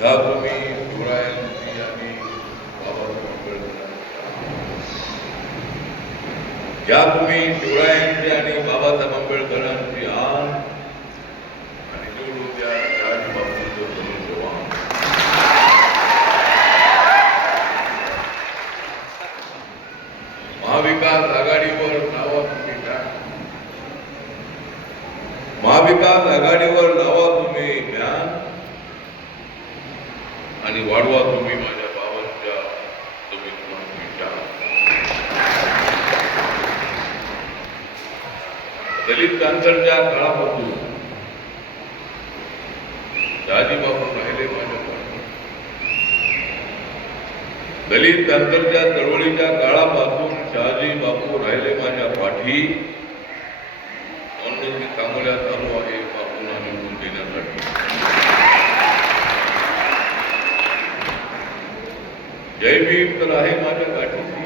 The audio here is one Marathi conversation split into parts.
ह्या तुम्ही शिवरायांची आणि बाबासाहेब तुम्ही आणि बाबासाहेब आंबेडकरांची आण आणि निवडून द्या महाविकास आघाडीवर नावा तुम्ही महाविकास आघाडीवर लावा तुम्ही ज्ञान आणि वाढवा तुम्ही माझ्या बाबांच्या तुम्ही विचार नंतरच्या काळापासून. शहाजी राहिले माझ्या दलित नंतरच्या चळवळीच्या काळापासून शहाजी बापू राहिले माझ्या पाठी. म्हणून मी कामोल्या चालू आहे बापूंना निवडून देण्यासाठी. जय भीम तर आहे माझ्या गाठीशी.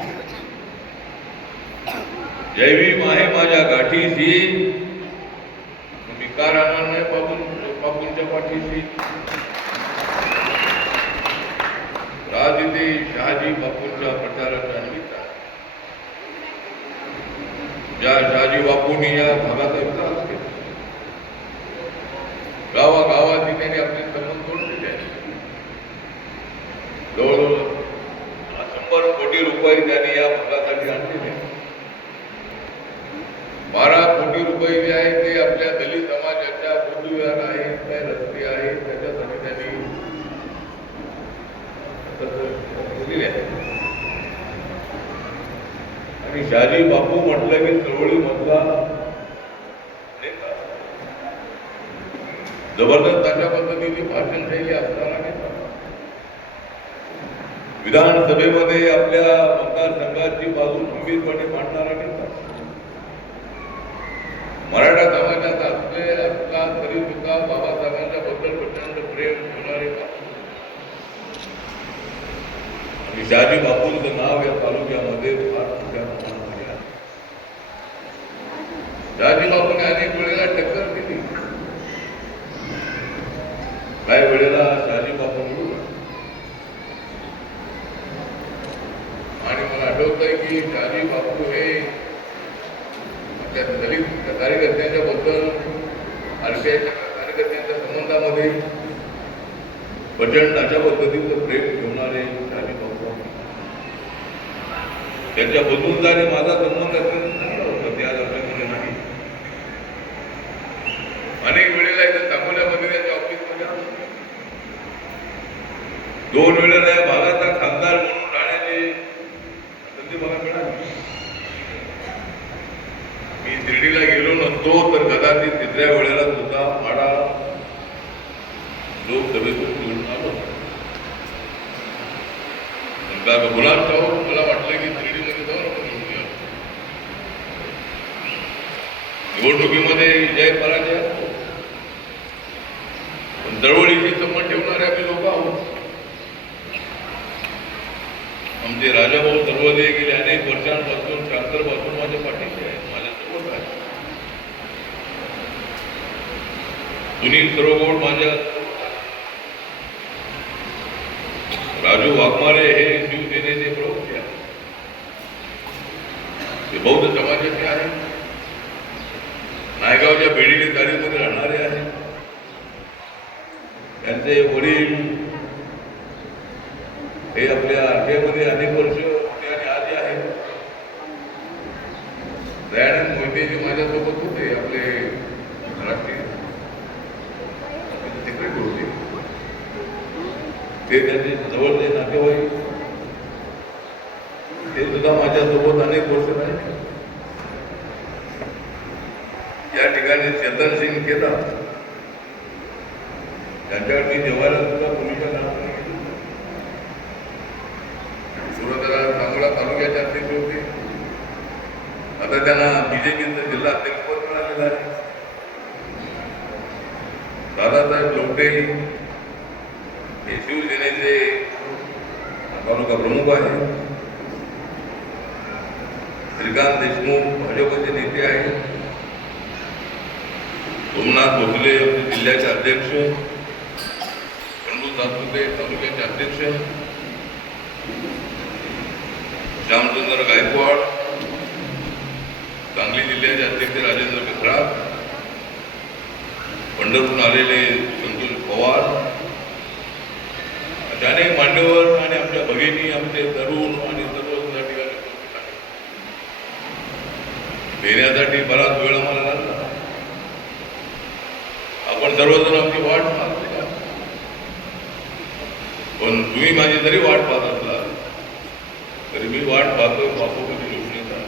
जय भीम आहे माझ्या गाठीशी मी का राहणार नाही बाबू बापूंच्या पाठीशी राजते बापूंच्या प्रचाराच्या निमित्ताने ज्या शहाजी बापूंनी या भागात विकास केला गावागावात त्यांनी आपले संबंध जोडलेले आहेत जवळजवळ शंभर कोटी रुपये त्यांनी या भागासाठी आणलेले आहेत बारा कोटी रुपये जे आहेत ते आपल्या दलित समाजाच्या बुद्धविहार आहेत काय रस्ते आहेत त्याच्यासाठी त्यांनी दिलेले आहेत आणि शहाजी बापू म्हटलं की चळवळी मधला नेता जबरदस्त अशा पद्धतीने भाषण शैली असणारा नेता विधानसभेमध्ये आपल्या मतदारसंघाची बाजू खंबीरपणे मांडणारा नेता मराठा समाजात असले असला तरी सुद्धा बाबासाहेबांच्या बद्दल प्रचंड प्रेम होणारे आणि शहाजी बापूंचं नाव या तालुक्यामध्ये फार मोठ्या प्रमाणामध्ये आहे. शहाजी बापूने अनेक वेळेला टक्कर दिली काही वेळेला शहाजी बापू निवडून आले. आणि मला आठवत आहे की शहाजी बापू हे त्या दलित कार्यकर्त्यांच्या बद्दल आरपीआयच्या कार्यकर्त्यांच्या संबंधामध्ये प्रचंड अशा पद्धतीचं प्रेम ठेवणारे शहाजी बापू आहेत. त्यांच्या बदलून आणि माझा संबंध अत्यंत चांगला होता त्या दरम्यानमध्ये नाही. अनेक वेळेला इथं दाखवल्यामध्ये त्यांच्या ऑफिसमध्ये दोन वेळेला या भागाचा खासदार म्हणून राहण्याची संधी मला मिळाली मी शिर्डीला गेलो नसतो तर कदाचित तिसऱ्या वेळेला सुद्धा माडा लोकसभेतून निवडून आलो नंतर गुलाब जाऊन मला वाटलं की शिर्डीमध्ये जाऊन आपण निवडून यावं. निवडणुकीमध्ये जय पराजय असतो. पण चळवळीशी संबंध ठेवणारे आम्ही लोक आहोत. आमचे राजाभाऊ दरवाजे गेले अनेक वर्षांपासून शांतरपासून माझ्या पाठीचे आहेत. माझ्यासोबत आहे सुनील सरोगोड माझ्या राजू वाघमारे हे शिवसेनेचे प्रवक्ते आहेत. ते बौद्ध समाजाचे आहेत. नायगावच्या बेडीने गाडीमध्ये राहणारे आहेत त्यांचे वडील हे आपल्या आरटीआयमध्ये अनेक वर्ष होते आणि आधी आहेत. दयानंद मोहितेजी माझ्यासोबत होते आपले राष्ट्रीय तिकडे होते. ते त्यांचे जवळचे नातेवाईक. ते सुद्धा माझ्यासोबत अनेक वर्ष राहिले या ठिकाणी चंदन सिंग केला. त्यांच्याकडे मी देवाला सुद्धा भूमिका लावली सुरतला सांगोला तालुक्याचे अध्यक्ष होते. आता त्यांना बीजेपीचं जिल्हा अध्यक्ष पद मिळालेलं आहे. दादासाहेब लोटे हे शिवसेनेचे तालुका प्रमुख आहे श्रीकांत देशमुख भाजपचे नेते आहेत. सोमनाथ भोसले आमचे जिल्ह्याचे अध्यक्ष बंडू सातपुते तालुक्याचे अध्यक्ष श्यामचंद्र गायकवाड सांगली जिल्ह्याचे अध्यक्ष राजेंद्र मित्रा पंढरपूर आलेले संतोष पवार असे अनेक मान्यवर आणि आमच्या भगिनी आमचे तरुण आणि सर्व त्या ठिकाणी उपस्थित देण्यासाठी बराच वेळ आम्हाला लागला आपण सर्वजण आमची वाट पाहतो का? पण तुम्ही माझी जरी वाट पाहत असला तरी मी वाट पाहतोय बापूपती योजनेचा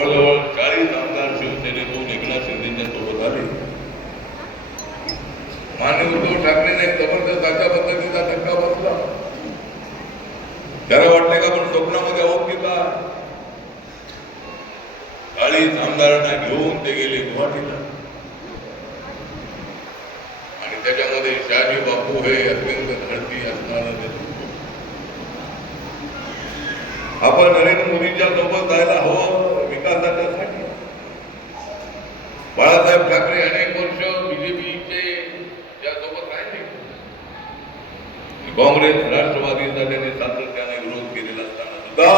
जवळजवळ चाळीस आमदार शिवसेनेतून एकनाथ शिंदेच्या सोबत आले. मान्य उद्धव ठाकरेने जबरदस्त अशा पद्धतीचा धक्का बसला त्याला वाटले का पण स्वप्नामध्ये आहोत की का चाळीस आमदारांना घेऊन ते गेले गुवाहाटीला आणि त्याच्यामध्ये शहाजी बापू हे अत्यंत धडकी असणारं. आपण नरेंद्र मोदींच्या सोबत जायला हवं विकासाच्यासाठी बाळासाहेब ठाकरे अनेक वर्ष बीजेपीचे त्या राहिले. काँग्रेस राष्ट्रवादीचा त्यांनी सातत्याने विरोध केलेला असताना सुद्धा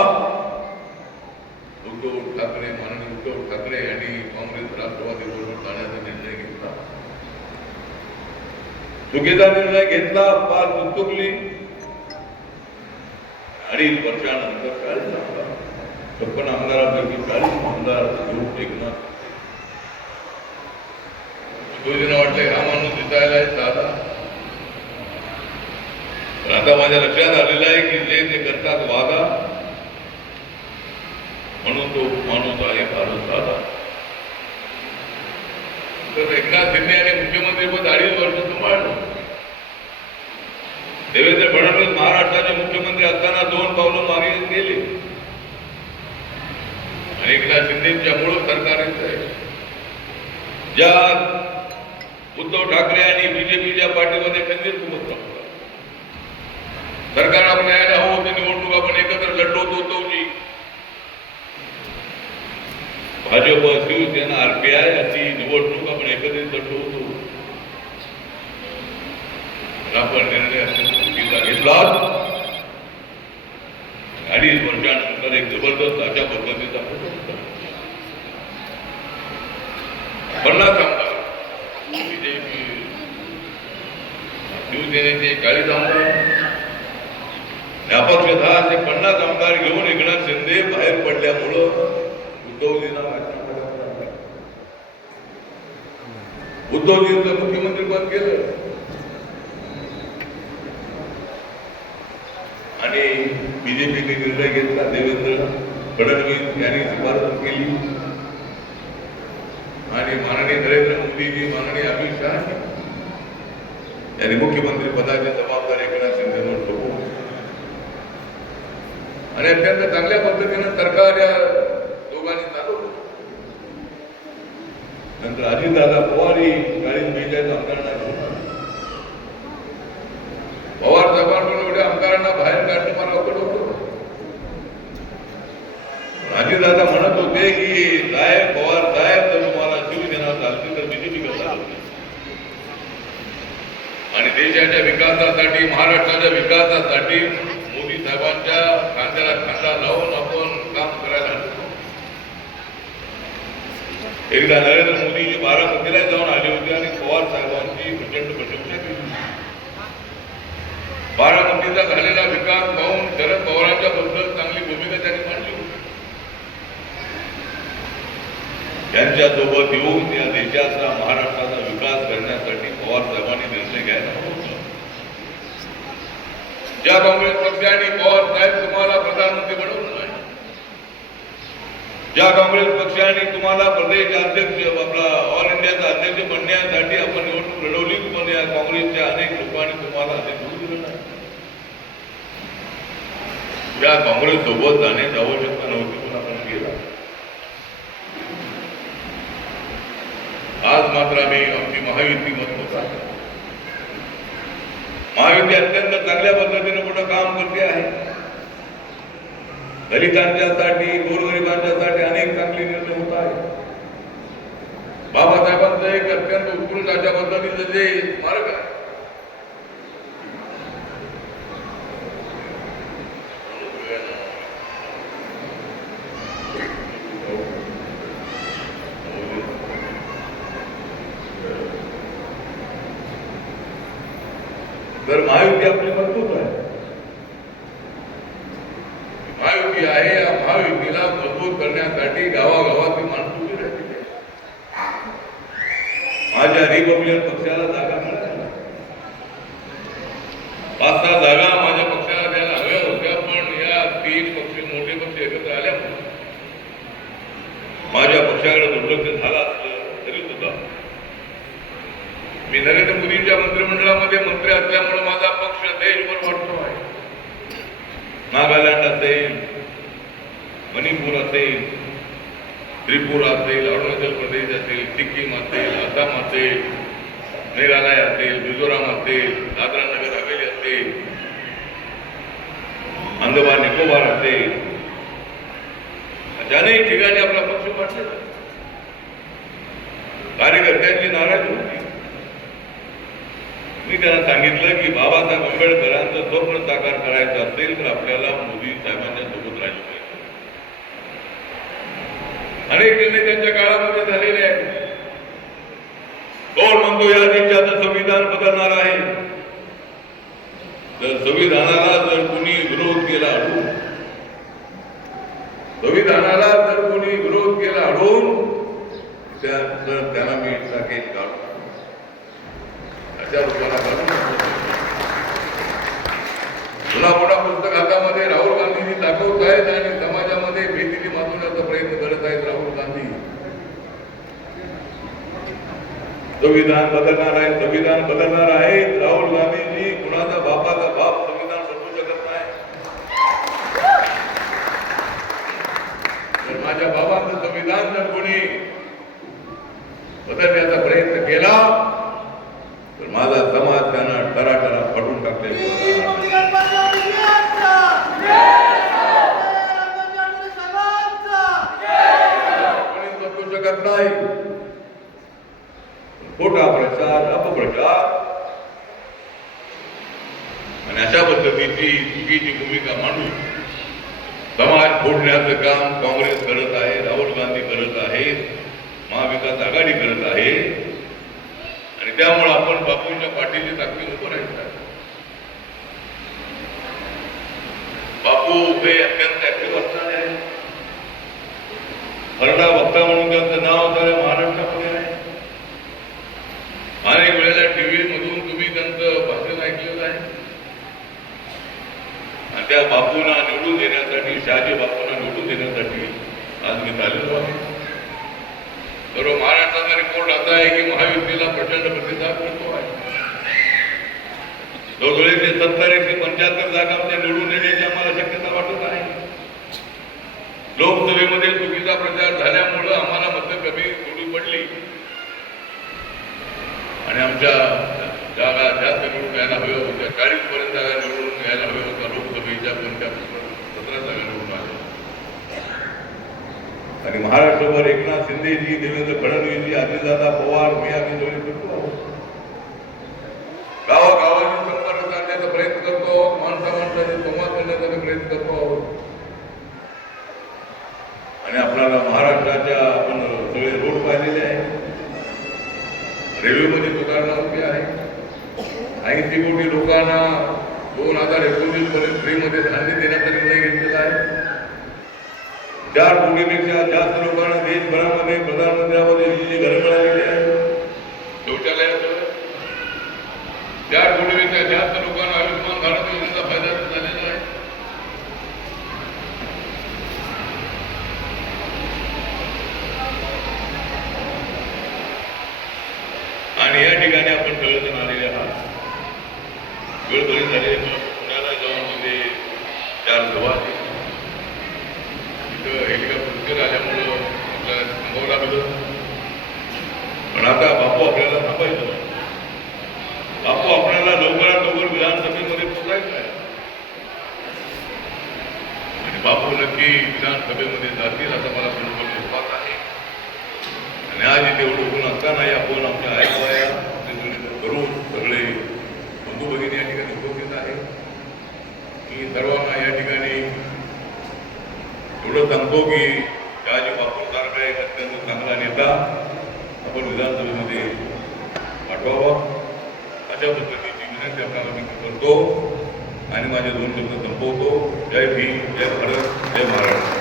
उद्धव ठाकरे माननीय उद्धव ठाकरे यांनी काँग्रेस राष्ट्रवादी बरोबर जाण्याचा निर्णय घेतला चुकीचा निर्णय घेतला फार चुकचुकली अडीच वर्षानंतर चाळीस आमदार छप्पन आमदारापैकी चाळीस आमदार घेऊन एकनाथ शिवसेना वाटले हा माणूस दिसायला दादा. तर आता माझ्या लक्षात आलेलं आहे की जे ते करतात वादा. म्हणून तो माणूस आहे फारच दादा. तर एकनाथ शिंदे आणि मुख्यमंत्री पण अडीच देवेंद्र फडणवीस महाराष्ट्राचे मुख्यमंत्री असताना दोन पावलं मागे गेले अनेकदा शिंदेच्या मूळ सरकार आहे. ज्या उद्धव ठाकरे आणि बीजेपीच्या पार्टीमध्ये खंदीर कुमत राहतात सरकार आपण यायला हवं होती निवडणूक आपण एकत्र लढलो होतो जी. भाजप शिवसेना आरपीआय अशी निवडणूक आपण एकत्रित लढलो होतो. आपण निर्णय चुकीचा घेतला अडीच वर्षानंतर एक जबरदस्त अशा पद्धतीचा पन्नास आमदार बीजेपी शिवसेनेचे चाळीस आमदार. अपक्ष दहा ते पन्नास आमदार घेऊन एकनाथ शिंदे बाहेर पडल्यामुळं उद्धवजींना उद्धवजींचं मुख्यमंत्री पद केलं. आणि बीजेपीने निर्णय घेतला. देवेंद्र फडणवीस यांनी शिफारस केली. आणि माननीय नरेंद्र मोदीजी माननीय अमित शहा यांनी मुख्यमंत्री पदाची जबाबदारी एकनाथ शिंदेवर सोपवली. आणि अत्यंत चांगल्या पद्धतीनं सरकार या दोघांनी चालवलं. नंतर अजितदादा पवार चाळीस बेचाळीस आमदारांना घेऊन आले. पवार साहेबांकडून एवढ्या आमदारांना बाहेर काढणं फार अवघड होतं अजितदादा म्हणत होते की साहेब पवार साहेब तर तुम्हाला शिवसेना चालते तर बीजेपी कसं आणि देशाच्या विकासासाठी महाराष्ट्राच्या विकासासाठी मोदी साहेबांच्या खांद्याला खांदा लावून आपण काम करायला एकदा नरेंद्र मोदीजी बारामतीला जाऊन आले होते आणि पवार साहेबांची प्रचंड प्रशंसा केली बारामतीचा झालेला विकास पाहून शरद पवारांच्या बद्दल चांगली भूमिका त्यांनी त्यांच्यासोबत येऊन या देशाचा महाराष्ट्राचा विकास करण्यासाठी पवार साहेबांनी निर्णय घ्यायला होता. ज्या काँग्रेस पक्षाने पवार साहेब तुम्हाला प्रधानमंत्री बनवलं नाही ज्या काँग्रेस पक्षाने तुम्हाला प्रदेश अध्यक्ष आपला ऑल इंडियाचा अध्यक्ष बनण्यासाठी आपण निवडणूक लढवली पण या काँग्रेसच्या अनेक लोकांनी तुम्हाला अधिक दिलं नाही या काँग्रेस सोबत जाण्याची आवश्यकता नव्हती पण आपण केला आज मात्र आम्ही आमची महायुती मजबूत महायुती अत्यंत चांगल्या पद्धतीने कुठं काम करते आहे. दलितांच्यासाठी गोरगरिबांच्यासाठी अनेक चांगले निर्णय होत आहेत. बाबासाहेबांचं एक अत्यंत उत्कृष्ट अशा पद्धतीचं जे तर महायुती आपली मजबूत आहे महायुती आहे या महायुतीला मजबूत करण्यासाठी गावागावातली माणसं उभी राहिलेली आहेत. माझ्या रिपब्लिकन पक्षाला जागा मिळाल्या पाच सहा जागा माझ्या पक्षाला द्यायला हव्या होत्या पण या तीन पक्ष मोठे पक्ष एकत्र आल्यामुळे माझ्या पक्षाकडे दुर्लक्ष झालं असलं तरी सुद्धा मी नरेंद्र मोदींच्या मंत्रिमंडळामध्ये मंत्री असल्यामुळे माझा पक्ष देशभर वाटतो आहे नागालँड असेल मणिपूर असेल त्रिपुरा असेल अरुणाचल प्रदेश असेल सिक्कीम असेल आसाम असेल मेघालय असेल मिझोराम असेल दादरा नगर हवेली असेल अंदमान निकोबार असेल अशा अनेक ठिकाणी आपला पक्ष वाटलेला कार्यकर्त्यांची नाराजी होती. मी त्यांना सांगितलं की बाबासाहेब आंबेडकरांचं स्वप्न साकार करायचं असेल तर आपल्याला मोदी साहेबांच्या सोबत राहिलं पाहिजे अनेक निर्णय त्यांच्या काळामध्ये झालेले आहेत. कोण म्हणतो या देशाचं संविधान बदलणार आहे? तर संविधानाला जर कुणी विरोध केला अडून संविधानाला जर कुणी विरोध केला अडून त्या तर त्याला मी टाकेल काढतो. अशा लोकांना काढून मोठा पुस्तक हातामध्ये राहुल गांधींनी दाखवत आहेत आणि समाजामध्ये भीतीने माजवण्याचा प्रयत्न करत आहेत राहुल गांधी संविधान बदलणार आहे संविधान बदलणार आहे राहुल गांधी कुणाचा बापाचा बाप संविधान बदलू शकत नाही तर माझ्या बाबांचं संविधान जर कोणी बदलण्याचा प्रयत्न केला तर माझा समाज त्यांना टराटरा पडून टाकले कोणी बदलू शकत नाही खोटा प्रचार अपप्रचार आणि अशा पद्धतीची चुकीची भूमिका मांडून समाज फोडण्याचं काम काँग्रेस करत आहे राहुल गांधी करत आहेत महाविकास आघाडी करत आहे. आणि त्यामुळे आपण बापूंच्या पाठीची ताकदी उभं राहायचं आहे. बापू हे अत्यंत ऍक्टिव्ह असणारे आहे खरडा वक्ता म्हणून त्यांचं नाव साऱ्या महाराष्ट्रामध्ये आहे. अनेक वेळेला टीव्ही मधून तुम्ही त्यांचं भाषण ऐकलेलं आहे. त्या बापूंना निवडून देण्यासाठी शहाजी बापूंना निवडून देण्यासाठी आज मी झालेलो आहे सर्व महाराष्ट्राचा रिपोर्ट असा आहे की महायुतीला प्रचंड प्रतिसाद मिळतो आहे. जवळजवळ सत्तर एकशे पंच्याहत्तर जागांमध्ये निवडून येण्याची आम्हाला शक्यता वाटत आहे. लोकसभेमध्ये चुकीचा प्रचार झाल्यामुळं आम्हाला मतं कमी थोडी पडली. आणि आमच्या जागा जास्त निवडून यायला हव्या होत्या चाळीस पर्यंत जागा निवडून यायला हव्या होत्या सतरा जागा निवडून आल्या आणि महाराष्ट्रभर एकनाथ शिंदेजी देवेंद्र फडणवीसजी अजितदादा पवार मी आम्ही सगळे करतो आहोत गावागावांनी संपर्क साधण्याचा प्रयत्न करतो. आहोत माणसा माणसाशी संवाद करण्याचा प्रयत्न करतो आहोत. आणि आपल्याला महाराष्ट्राच्या आपण सगळे रोड पाहिलेले आहे रेल्वेमध्ये सुधारणा होती आहे. ऐंशी कोटी लोकांना दोन हजार एकोणीस पर्यंत फ्रीमध्ये धान्य देण्याचा निर्णय घेतलेला आहे. चार कोटीपेक्षा जास्त लोकांना देशभरामध्ये प्रधानमंत्री आवास योजनेची घरं मिळालेली आहे शौचालयाचं. चार कोटीपेक्षा जास्त लोकांना आयुष्यमान भारत योजनेचा फायदा झालेला आहे. आणि या ठिकाणी आपण सगळेजण आलेले आहात. वेळ बरी पुण्याला जाऊन तिथे चार सभा तिथं हेलिकॉप्टर आल्यामुळं आपल्याला थांबावं लागलं. पण आता बापू आपल्याला थांबायचं. बापू आपल्याला लवकरात लवकर विधानसभेमध्ये पोचायचं आहे. आणि बापू नक्की विधानसभेमध्ये जातील असा मला बरोबर विश्वास आहे. आणि आज इथे एवढं होऊन असतानाही आपण आमच्या भगिनी या ठिकाणी उपस्थित आहे. मी सर्वांना या ठिकाणी एवढं सांगतो की शहाजी बापू सारखा एक अत्यंत चांगला नेता आपण विधानसभेमध्ये पाठवावा. अशा पद्धतीची विनंती आपल्याला मी करतो. आणि माझे दोन शब्द संपवतो. जय भीम जय भारत जय महाराष्ट्र.